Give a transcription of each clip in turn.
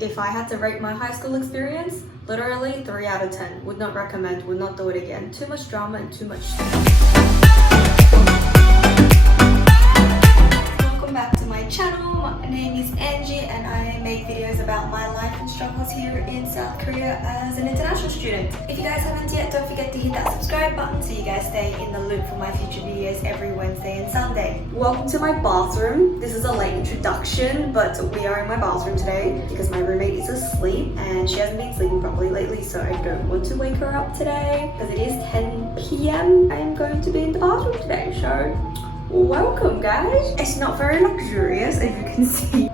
If I had to rate my high school experience, literally 3 out of 10. Would not recommend, would not do it again. Too much drama and too much stress. Welcome back to my channel. My name is Angie and I make videos about my life and struggles here in South Korea as an international student. If you guys haven't yet, don't forget to hit that subscribe button so you guys stay in the loop for my future videos every Wednesday and Sunday. Welcome to my bathroom. This is a late introduction, but we are in my bathroom today because my roommate is asleep and she hasn't been sleeping properly lately, so I don't want to wake her up today because it is 10 p.m. I am going to be in the bathroom today, so welcome guys. It's not very luxurious as you can see.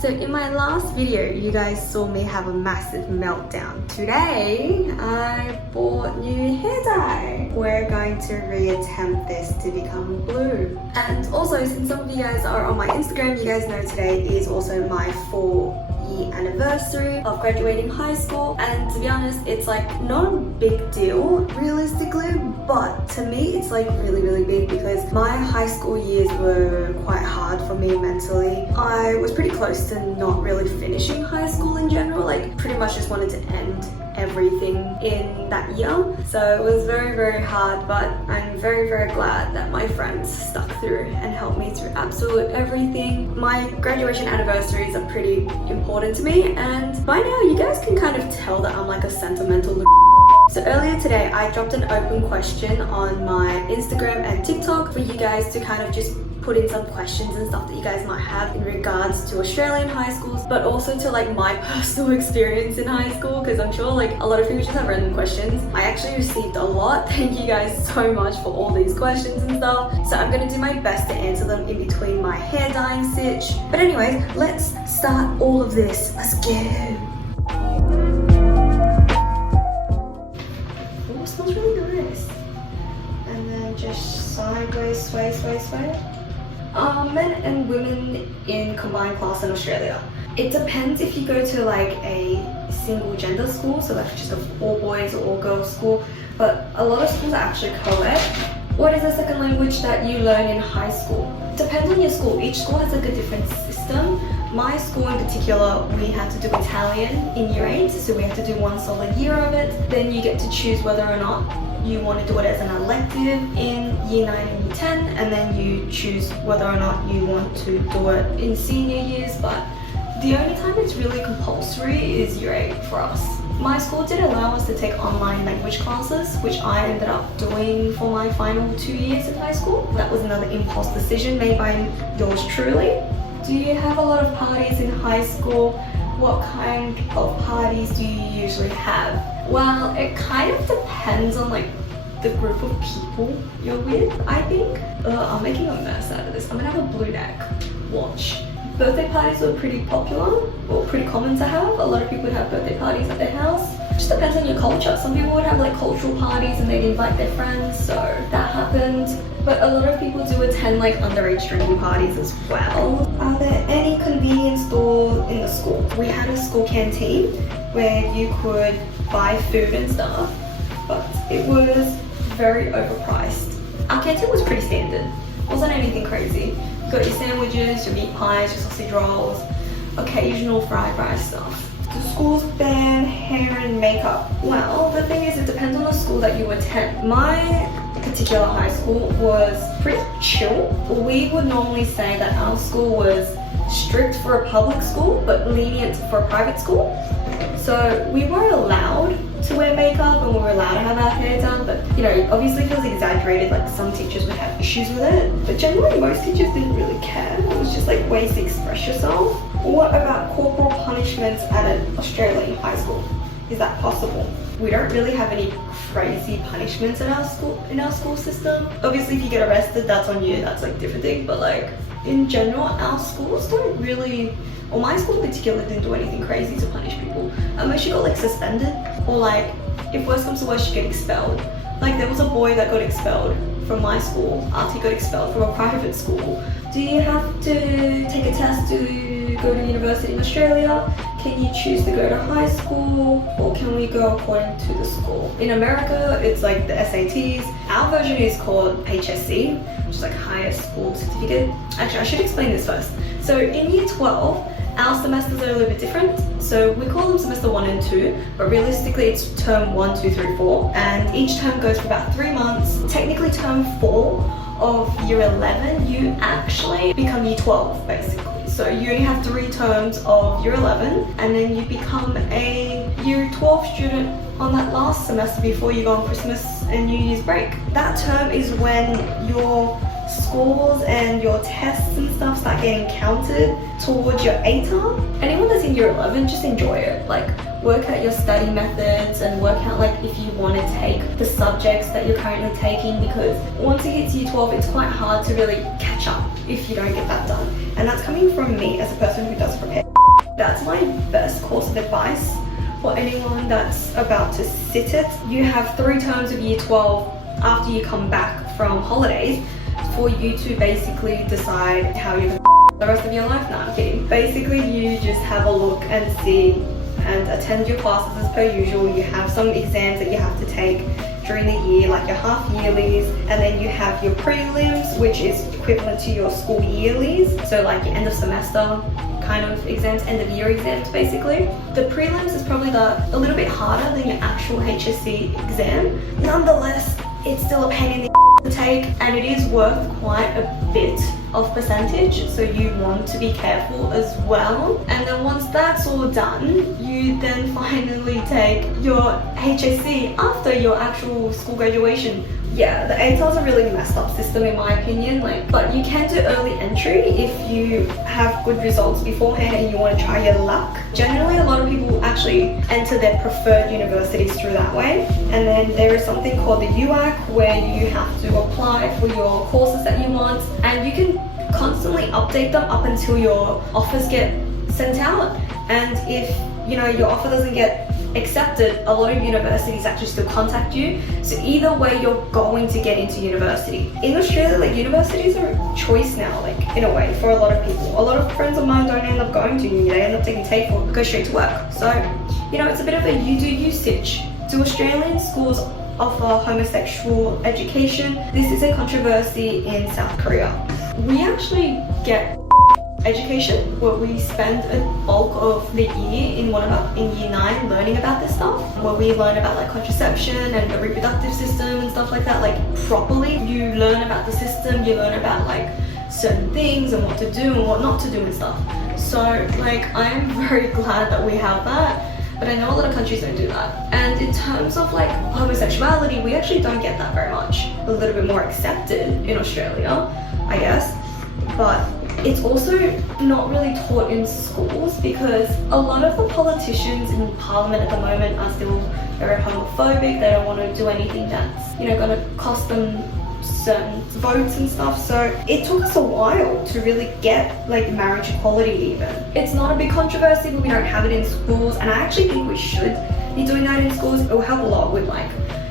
So in my last video you guys saw me have a massive meltdown. Today I bought new hair dye. We're going to reattempt this to become blue. And also, since some of you guys are on my Instagram, you guys know today is also my 4-year anniversary of graduating high school, and to be honest it's like not a big deal realistically, but to me it's like really big because my high school years were quite hard for me mentally. I was pretty close to not really finishing high school in general, like pretty much just wanted to end everything in that year, so it was very hard, but I'm very glad that my friends stuck through and helped me through absolute everything. My graduation anniversaries are pretty important to me, and by now you guys can kind of tell that I'm like a sentimental. So earlier today I dropped an open question on my Instagram and TikTok for you guys to kind of just put in some questions and stuff that you guys might have in regards to Australian high schools, but also to like my personal experience in high school, because I'm sure like a lot of people just have random questions. I actually received a lot. Thank you guys so much for all these questions and stuff. So I'm gonna do my best to answer them in between my hair dyeing stitch. But anyways, let's start all of this. Let's go. Oh, it smells really nice. And then just sideways, sway. Men and women in combined class in Australia. It depends if you go to like a single gender school, so like just a all boys or all girls school, but a lot of schools are actually co-ed. What is the second language that you learn in high school? Depends on your school. Each school has like a different system. My school in particular, we had to do Italian in year 8, so we had to do 1 solid year of it. Then you get to choose whether or not you want to do it as an elective in year 9 and year 10, and then you choose whether or not you want to do it in senior years, but the only time it's really compulsory is year 8 for us. My school did allow us to take online language classes, which I ended up doing for my final 2 years in high school. That was another impulse decision made by yours truly. Do you have a lot of parties in high school? What kind of parties do you usually have? Well, it kind of depends on like the group of people you're with, I think. I'm making a mess out of this. I'm gonna have a blue neck. Watch. Birthday parties were pretty popular, or pretty common to have. A lot of people would have birthday parties at their house. It just depends on your culture. Some people would have like cultural parties and they'd invite their friends, so that happened. But a lot of people do attend like underage drinking parties as well. Are there any convenience stores in the school? We had a school canteen where you could buy food and stuff, but it was very overpriced. Our canteen was pretty standard. It wasn't anything crazy. You got your sandwiches, your meat pies, your sausage rolls, occasional fried rice stuff. Do schools ban hair and makeup? Well, the thing is, it depends on the school that you attend. My particular high school was pretty chill. We would normally say that our school was strict for a public school but lenient for a private school. So we were allowed to wear makeup and we were allowed to have our hair done, but you know, obviously it was exaggerated, like some teachers would have issues with it, but generally most teachers didn't really care. It was just like ways to express yourself. What about corporal punishments at an Australian high school? Is that possible? We don't really have any crazy punishments in our school system. Obviously if you get arrested, that's on you, that's like a different thing, but like in general our schools don't really, or my school in particular, didn't do anything crazy to punish people. Unless you got like suspended, or like if worse comes to worse you get expelled. Like there was a boy that got expelled from my school after he got expelled from a private school. Do you have to take a test to go to university in Australia? Can you choose to go to high school, or can we go according to the school? In America, it's like the SATs. Our version is called HSC, which is like Higher School Certificate. Actually, I should explain this first. So in year 12, Our semesters are a little bit different. So we call them semester 1 and 2, but realistically it's term 1, 2, 3, 4. And each term goes for about 3 months. Technically term 4 of year 11, you actually become year 12 basically. So you only have 3 terms of year 11 and then you become a year 12 student on that last semester before you go on Christmas and New Year's break. That term is when your scores and your tests and stuff start getting counted towards your ATAR. Anyone that's in year 11, just enjoy it. Like, work out your study methods and work out like if you want to take the subjects that you're currently taking, because once it hits year 12 it's quite hard to really catch up if you don't get that done. And that's coming from me as a person who does prepare. That's my best course of advice for anyone that's about to sit it. You have 3 terms of year 12 after you come back from holidays for you to basically decide how you're going to the rest of your life. Now I'm kidding. Basically you just have a look and see and attend your classes as per usual. You have some exams that you have to take during the year, like your half yearlies, and then you have your prelims, which is equivalent to your school yearlies, so like your end of semester kind of exams, end of year exams basically. The prelims is probably a little bit harder than your actual HSC exam. Nonetheless, it's still a pain in the to take, and it is worth quite a bit of percentage, so you want to be careful as well. And then once that's all done, you then finally take your HSC after your actual school graduation. Yeah, the ATAR is a really messed up system in my opinion, but you can do early entry if you have good results beforehand and you want to try your luck. Generally, a lot of people actually enter their preferred universities through that way. And then there is something called the UAC where you have to apply for your courses that you want, and you can constantly update them up until your offers get sent out. And if your offer doesn't get accepted, a lot of universities actually still contact you. So either way, you're going to get into university. In Australia, universities are a choice now, in a way, for a lot of people. A lot of friends of mine don't end up going to uni, they end up taking TAFE or go straight to work. So, it's a bit of a you do you sitch. Do Australian schools offer homosexual education? This is a controversy in South Korea. We actually get education where we spend a bulk of the year in year 9 learning about this stuff, where we learn about contraception and the reproductive system and stuff like that, properly. You learn about the system, you learn about certain things and what to do and what not to do and stuff. So I'm very glad that we have that, but I know a lot of countries don't do that. And in terms of homosexuality, we actually don't get that very much. A little bit more accepted in Australia, I guess, but it's also not really taught in schools because a lot of the politicians in Parliament at the moment are still very homophobic. They don't want to do anything that's going to cost them certain votes and stuff. So it took us a while to really get marriage equality even. It's not a big controversy, but we don't have it in schools, and I actually think we should be doing that in schools. It will help a lot with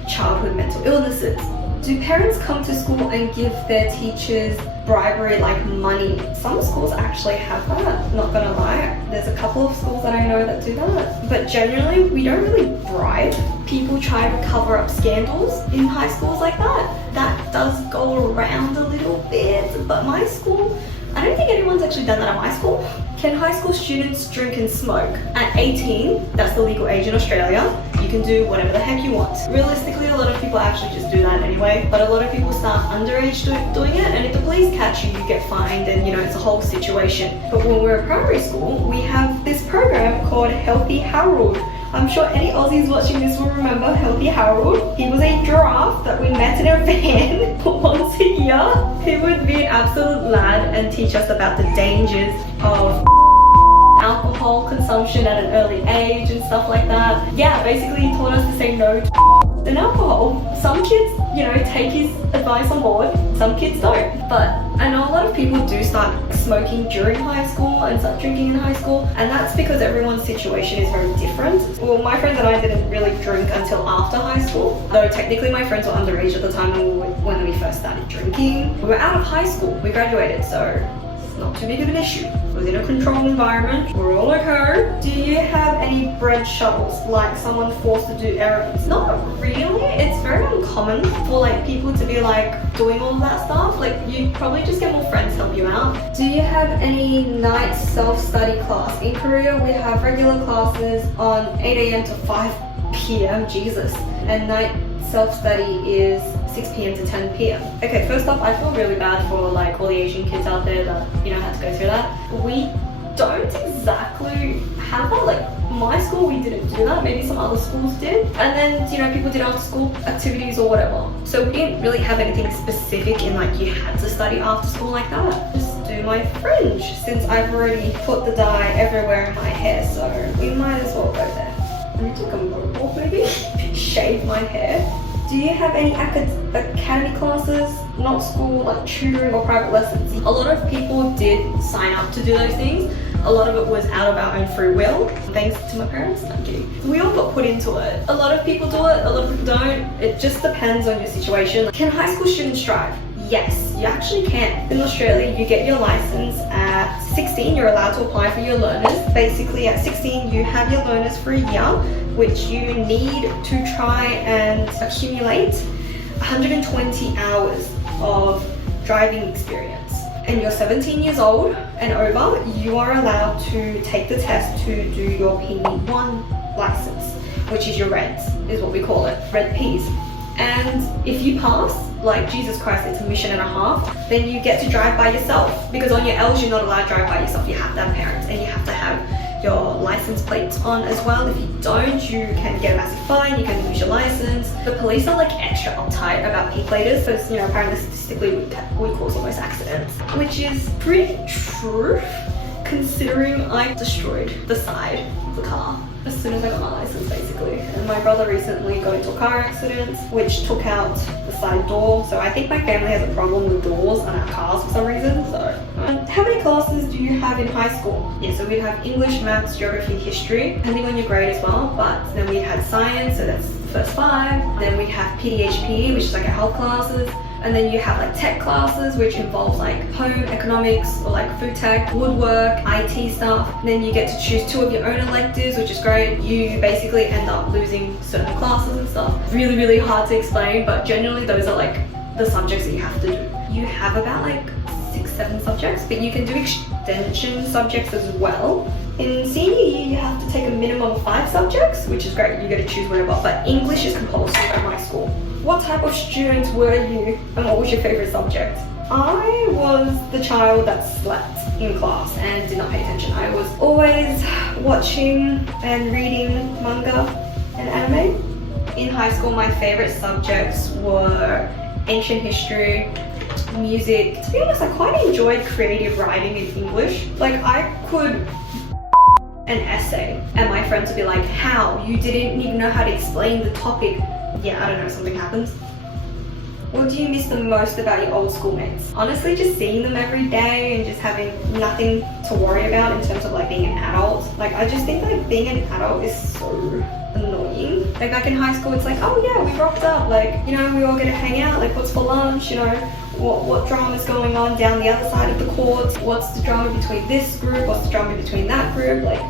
childhood mental illnesses. Do parents come to school and give their teachers bribery, money? Some schools actually have that, not gonna lie. There's a couple of schools that I know that do that. But generally, we don't really bribe. People try to cover up scandals in high schools like that. That does go around a little bit, but my school, I don't think anyone's actually done that at my school. Can high school students drink and smoke? At 18, that's the legal age in Australia, you can do whatever the heck you want. Realistically, a lot of people actually just do that anyway, but a lot of people start underage doing it, and if the police catch you, you get fined, and it's a whole situation. But when we're at primary school, we have this program called Healthy Harold. I'm sure any Aussies watching this will remember Healthy Harold. He was a giraffe that we met in a van once a year. He would be an absolute lad and teach us about the dangers of alcohol consumption at an early age and stuff like that. Yeah, basically he taught us to say no to alcohol. Some kids, take his advice on board, some kids don't. But I know a lot of people do start smoking during high school and start drinking in high school, and that's because everyone's situation is very different. Well, my friends and I didn't really drink until after high school, though technically my friends were underage at the time when we first started drinking. We were out of high school, we graduated, so it's not too big of an issue. It was in a controlled environment, we're all okay. Do you have any bread shuttles, like someone forced to do errands? Not really. It's very uncommon for like people to be like doing all of that stuff. Like you probably just get more friends to help you out. Do you have any night self-study class? In Korea, we have regular classes on 8 a.m. to 5 p.m. Jesus. And night self-study is 6 p.m. to 10 p.m. Okay, first off, I feel really bad for like all the Asian kids out there that, you know, had to go through that. We don't exactly have that. Like my school, we didn't do that. Maybe some other schools did. And then, you know, people did after school activities or whatever. So we didn't really have anything specific in like you had to study after school like that. Just do my fringe, since I've already put the dye everywhere in my hair, so we might as well go there. I need to go mohawk maybe, shave my hair. Do you have any academy classes, not school, like tutoring or private lessons? A lot of people did sign up to do those things. A lot of it was out of our own free will, thanks to my parents, thank you. We all got put into it. A lot of people do it, a lot of people don't. It just depends on your situation. Can high school students drive? Yes, you actually can. In Australia, you get your license at 16, you're allowed to apply for your learners. Basically at 16, you have your learners for a year, which you need to try and accumulate 120 hours of driving experience. And you're 17 years old and over, you are allowed to take the test to do your P1 license, which is your reds, is what we call it, red Ps. And if you pass, like Jesus Christ, it's a mission and a half, then you get to drive by yourself. Because on your Ls, you're not allowed to drive by yourself. You have to have parents and you have to have your license plates on as well. If you don't, you can get a massive fine, you can lose your license. The police are like extra uptight about P-platers because, you know, apparently statistically we cause most accidents, which is pretty true considering I destroyed the side of the car as soon as I got my license, basically. And my brother recently got into a car accident which took out the side door, so I think my family has a problem with doors on our cars for some reason. So how many classes do you have in high school? Yeah, so we have English, maths, geography, history, depending on your grade as well. But then we had science, so that's the first 5. Then we have PDHP, which is like our health classes. And then you have like tech classes, which involves like home economics or like food tech, woodwork, IT stuff. And then you get to choose 2 of your own electives, which is great. You basically end up losing certain classes and stuff. Really, really hard to explain, but generally those are like the subjects that you have to do. You have about like 6-7 subjects, but you can do extension subjects as well. In senior year, you have to take a minimum of 5 subjects, which is great. You get to choose whatever, but English is compulsory at my school. What type of student were you and what was your favorite subject? I was the child that slept in class and did not pay attention. I was always watching and reading manga and anime. In high school, my favorite subjects were ancient history, music. To be honest, I quite enjoyed creative writing in English. Like I could an essay and my friends would be like, how? You didn't even know how to explain the topic. Yeah, I don't know, something happens. What do you miss the most about your old schoolmates? Honestly, just seeing them every day and just having nothing to worry about in terms of like being an adult. Like I just think like being an adult is so annoying. Like back in high school, it's like, oh yeah, we rocked up. Like, you know, we all get to hang out. Like what's for lunch, you know? What drama's going on down the other side of the court? What's the drama between this group? What's the drama between that group? Like,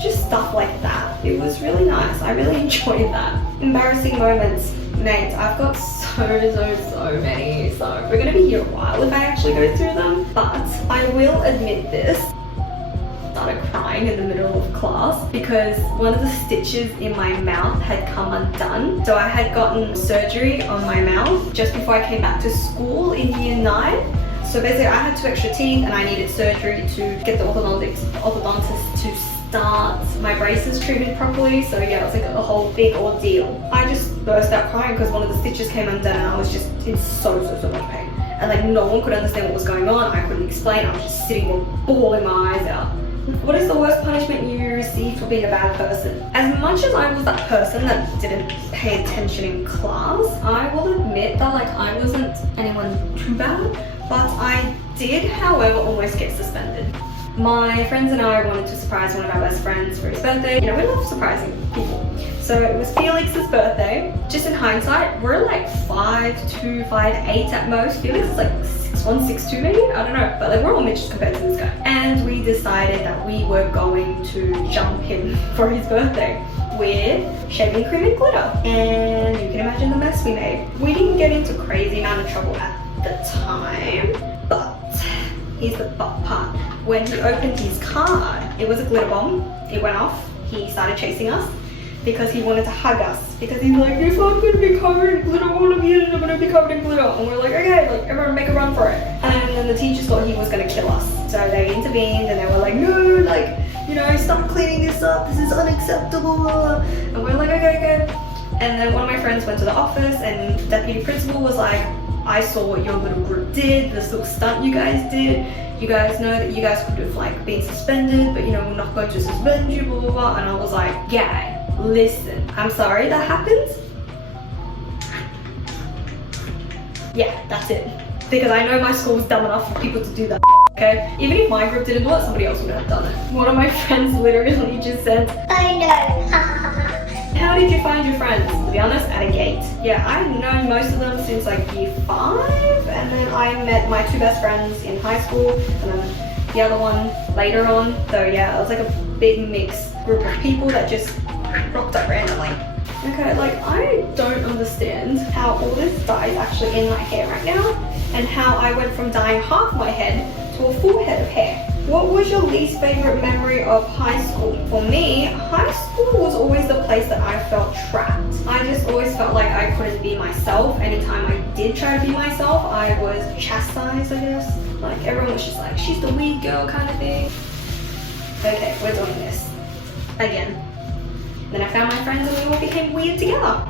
just stuff like that. It was really nice. I really enjoyed that. Embarrassing moments. Mate, I've got so many. So we're gonna be here a while if I actually go through them. But I will admit this. Started crying in the middle of class because one of the stitches in my mouth had come undone. So I had gotten surgery on my mouth just before I came back to school in year 9. So basically I had 2 extra teeth and I needed surgery to get the orthodontist to start my braces treated properly. So yeah, it was like a whole big ordeal. I just burst out crying because one of the stitches came undone and I was just in so much pain. And like no one could understand what was going on. I couldn't explain. I was just sitting there bawling my eyes out. What is the worst punishment you received for being a bad person? As much as I was that person that didn't pay attention in class, I will admit that like I wasn't anyone too bad, but I did, however, almost get suspended. My friends and I wanted to surprise one of our best friends for his birthday. You know, we love surprising people. So it was Felix's birthday. Just in hindsight, we're like 5'2", 5'8" at most. Felix is like 1'6'2" maybe, I don't know, but like we're all midgets compared to this guy. And we decided that we were going to jump him for his birthday with shaving cream and glitter, and you can imagine the mess we made. We didn't get into crazy amount of trouble at the time, but here's the but part. When he opened his card, it was a glitter bomb. It went off. He started chasing us because he wanted to hug us, because he's like, if I'm gonna be covered in glitter, all of you are gonna be covered in glitter. And we're like, okay, like everyone make a run for it. And then the teachers thought he was gonna kill us, so they intervened and they were like, no, like, you know, stop cleaning this up, this is unacceptable. And we're like, okay, good. And then one of my friends went to the office and the deputy principal was like, I saw what your little group did, this little stunt you guys did. You guys know that you guys could have like been suspended, but you know, we're not going to suspend you, blah, blah, blah. And I was like, guy, listen, I'm sorry that happened. Yeah, that's it. Because I know my school was dumb enough for people to do that, okay? Even if my group didn't do it, somebody else would have done it. One of my friends literally just said, I know. How did you find your friends? To be honest, at a gate. Yeah, I've known most of them since like year 5, and then I met my 2 best friends in high school, and then the other one later on. So yeah, it was like a big mixed group of people that just rocked up randomly. Okay, like I don't understand how all this dye is actually in my hair right now, and how I went from dyeing half my head to a full head of hair. What was your least favorite memory of high school? For me, high school was always the place that I felt trapped. I just always felt like I couldn't be myself. Anytime I did try to be myself, I was chastised, I guess. Like everyone was just like, she's the weak girl kind of thing. Okay, we're doing this again. Then I found my friends and we all became weird together.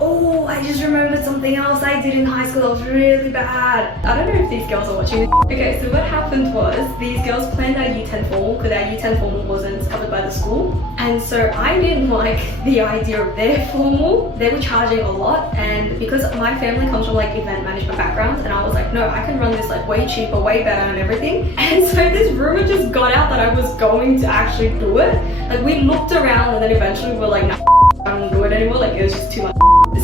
Oh, I just remembered something else I did in high school that was really bad. I don't know if these girls are watching this. Okay, so what happened was these girls planned our year 10 formal because our year 10 formal wasn't covered by the school. And so I didn't like the idea of their formal. They were charging a lot, and because my family comes from like event management backgrounds, and I was like, no, I can run this like way cheaper, way better and everything. And so this rumor just got out that I was going to actually do it. Like we looked around and then eventually we were like, no, I don't do it anymore. Like it was just too much.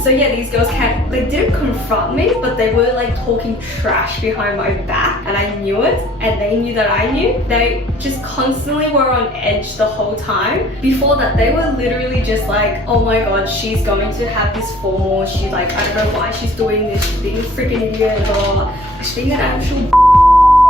So yeah, these girls they didn't confront me, but they were like talking trash behind my back, and I knew it, and they knew that I knew. They just constantly were on edge the whole time. Before that, they were literally just like, oh my god, she's going to have this formal, she's like, I don't know why she's doing this, she's being a freaking idiot, or she's being an actual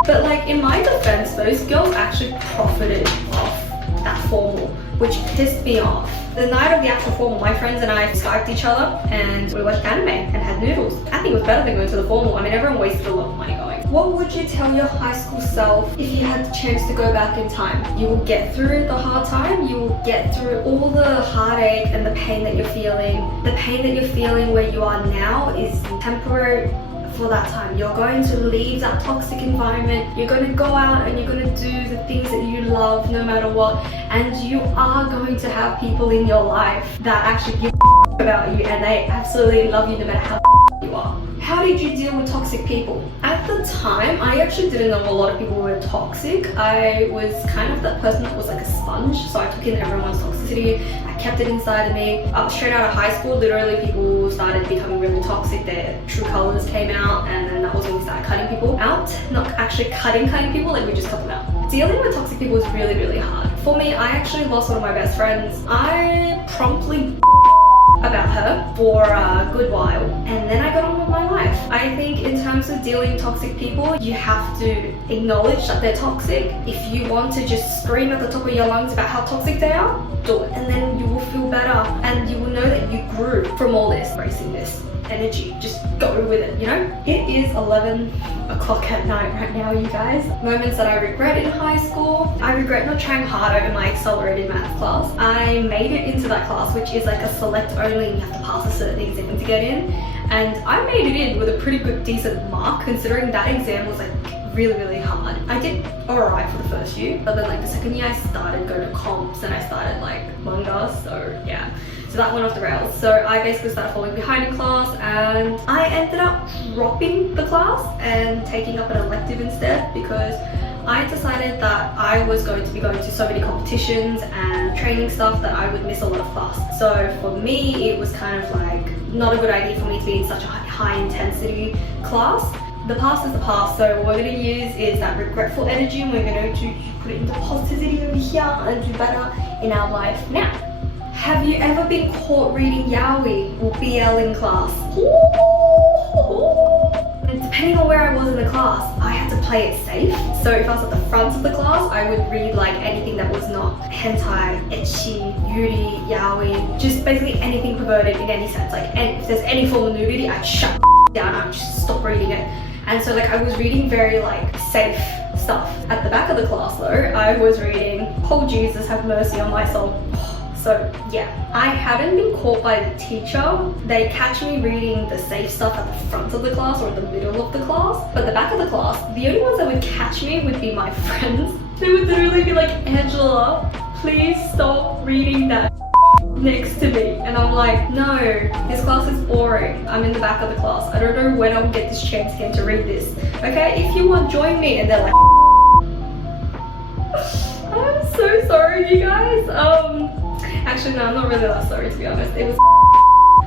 But like in my defense, those girls actually profited off that formal, which pissed me off. The night of the actual formal, my friends and I Skyped each other and we watched anime and had noodles. I think it was better than going to the formal. I mean, everyone wasted a lot of money going. What would you tell your high school self if you had the chance to go back in time? You will get through the hard time, you will get through all the heartache and the pain that you're feeling. The pain that you're feeling where you are now is temporary for that time. You're going to leave that toxic environment, you're going to go out and you're going to do the things that you love no matter what, and you are going to have people in your life that actually give a about you and they absolutely love you no matter how you are. How did you deal with toxic people? At the time, I actually didn't know a lot of people were toxic. I was kind of that person that was like a sponge, so I took in everyone's toxicity, I kept it inside of me. Straight out of high school, literally people started becoming really toxic, their true colors came out, and then that was when we started cutting people out. Not actually cutting people, like we just cut them out. Dealing with toxic people was really, really hard. For me, I actually lost one of my best friends. I promptly about her for a good while, and then I got on with my life. I think in terms of dealing with toxic people, you have to acknowledge that they're toxic. If you want to just scream at the top of your lungs about how toxic they are, do it, and then you will feel better and you will know that you grew from all this, embracing this energy. Just go with it, you know? It is 11 o'clock at night right now, you guys. Moments that I regret in high school. I regret not trying harder in my accelerated math class. I made it into that class, which is like a select only, you have to pass a certain exam to get in. And I made it in with a pretty good, decent mark, considering that exam was like really, really hard. I did alright for the first year, but then like the second year I started going to comps and I started like manga, so yeah. So that went off the rails. So I basically started falling behind in class and I ended up dropping the class and taking up an elective instead, because I decided that I was going to be going to so many competitions and training stuff that I would miss a lot of class. So for me, it was kind of like not a good idea for me to be in such a high intensity class. The past is the past, so what we're going to use is that regretful energy and we're going to put it into positivity over here and do better in our life now. Have you ever been caught reading yaoi or BL in class? And depending on where I was in the class, I had to play it safe. So if I was at the front of the class, I would read like anything that was not hentai, ecchi, yuri, yaoi, just basically anything perverted in any sense. Like if there's any form of nudity, I'd shut down, I'd just stop reading it. And so like I was reading very like safe stuff. At the back of the class though, I was reading, oh Jesus, have mercy on my soul. So yeah, I haven't been caught by the teacher. They catch me reading the safe stuff at the front of the class or the middle of the class. But the back of the class, the only ones that would catch me would be my friends. They would literally be like, Angela, please stop reading that next to me. And I'm like, no, this class is boring. I'm in the back of the class. I don't know when I'll get this chance again to read this. Okay, if you want, join me. And they're like, I'm so sorry, you guys. Actually, no, I'm not really that sorry, to be honest. It was.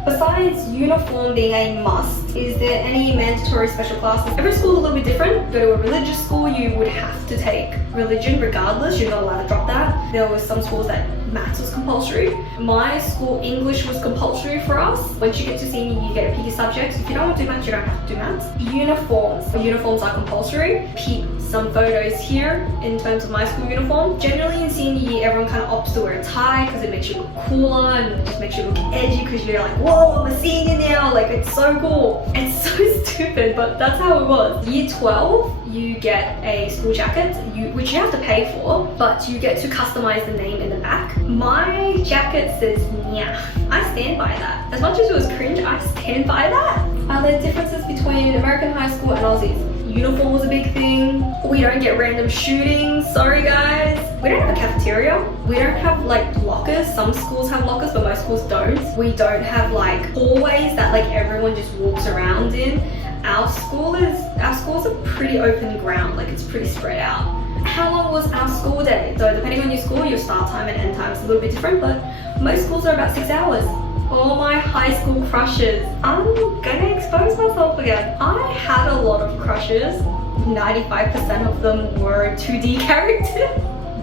Besides uniform being a must, is there any mandatory special classes? Every school is a little bit different. Go to a religious school, you would have to take religion regardless. You're not allowed to drop that. There were some schools that maths was compulsory. My school, English was compulsory for us. Once you get to senior, you get to pick your subjects. If you don't want to do maths, you don't have to do maths. Uniforms. Uniforms are compulsory. Keep some photos here in terms of my school uniform. Generally in senior year, everyone kind of opts to wear a tie because it makes you look cooler and just makes you look edgy because you're like, whoa, I'm a senior now. Like, it's so cool. It's so stupid, but that's how it was. Year 12, you get a school jacket, which you have to pay for, but you get to customize the name in the back. My jacket says Nya. I stand by that. As much as it was cringe, I stand by that. Are there differences between American high school and Aussies? Uniform was a big thing. We don't get random shootings. Sorry guys. We don't have a cafeteria. We don't have like lockers. Some schools have lockers, but most schools don't. We don't have like hallways that like everyone just walks around in. Our schools are pretty open ground. Like it's pretty spread out. How long was our school day? So depending on your school, your start time and end time is a little bit different, but most schools are about 6 hours. All my high school crushes. I'm gonna expose myself again. I had a lot of crushes. 95% of them were 2D characters.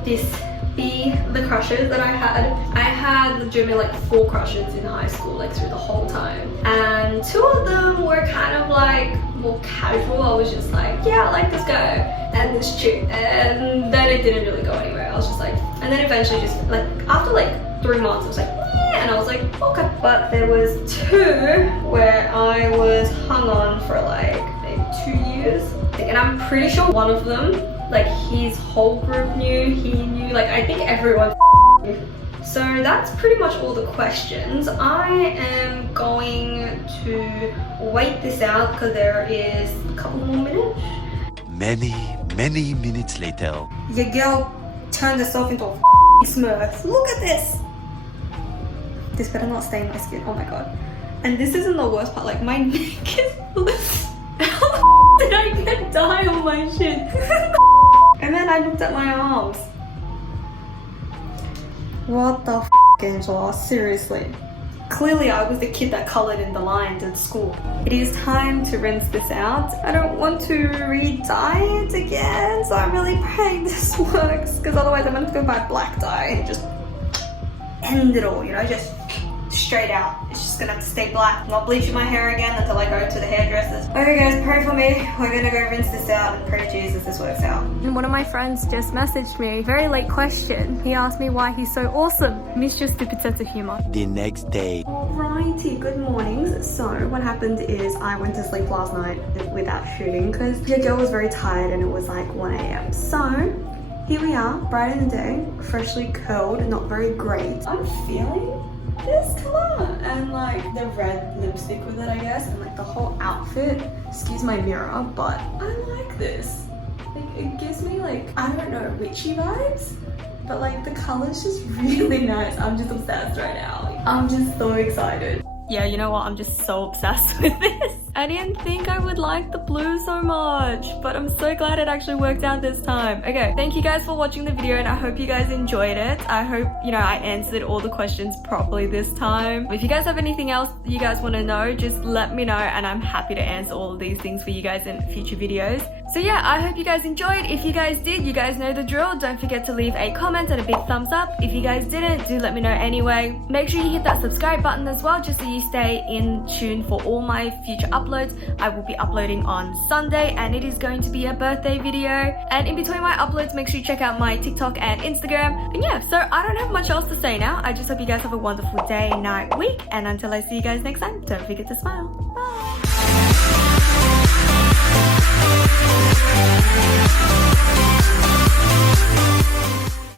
This be the crushes that I had. I had legitimately like 4 crushes in high school, like through the whole time. And 2 of them were kind of like more casual. I was just like, yeah, I like this guy and this chick. And then it didn't really go anywhere. I was just like, and then eventually just like, after like 3 months, I was like, yeah, and I was like, okay. But there was 2 where I was hung on for like maybe 2 years. And I'm pretty sure one of them, like his whole group knew, he knew, like I think everyone knew. So that's pretty much all the questions. I am going to wait this out because there is a couple more minutes. Many minutes later. Your girl turned herself into a smurf. Look at this. This better not stain my skin. Oh my god. And this isn't the worst part. Like my neck is. How did I get dye on my shit? And then I looked at my arms. What the f, Angela? Seriously. Clearly I was the kid that coloured in the lines at school. It is time to rinse this out. I don't want to re-dye it again, so I'm really praying this works, because otherwise I'm going to go buy black dye and just end it all, you know, just straight out. It's just gonna have to stay black. Not bleaching my hair again until I go to the hairdressers. Okay guys, pray for me. We're gonna go rinse this out and pray to Jesus this works out. And one of my friends just messaged me, very late question. He asked me why he's so awesome. Miss your stupid sense of humor. The next day. Alrighty, good mornings. So what happened is I went to sleep last night without shooting because your girl was very tired and it was like 1 AM. So here we are, bright in the day, freshly curled, not very great. I'm feeling this color and like the red lipstick with it, I guess, and like the whole outfit. Excuse my mirror, but I like this. Like it gives me like, I don't know, witchy vibes, but like the color's just really nice. I'm just obsessed right now. Like, I'm just so excited. Yeah, you know what? I'm just so obsessed with this. I didn't think I would like the blue so much, but I'm so glad it actually worked out this time. Okay, thank you guys for watching the video and I hope you guys enjoyed it. I hope, you know, I answered all the questions properly this time. If you guys have anything else you guys want to know, just let me know and I'm happy to answer all of these things for you guys in future videos. So yeah, I hope you guys enjoyed. If you guys did, you guys know the drill. Don't forget to leave a comment and a big thumbs up. If you guys didn't, do let me know anyway. Make sure you hit that subscribe button as well, just so you stay in tune for all my future uploads. I will be uploading on Sunday and it is going to be a birthday video. And in between my uploads, make sure you check out my TikTok and Instagram. And yeah, so I don't have much else to say now. I just hope you guys have a wonderful day, night, week. And until I see you guys next time, don't forget to smile. Bye!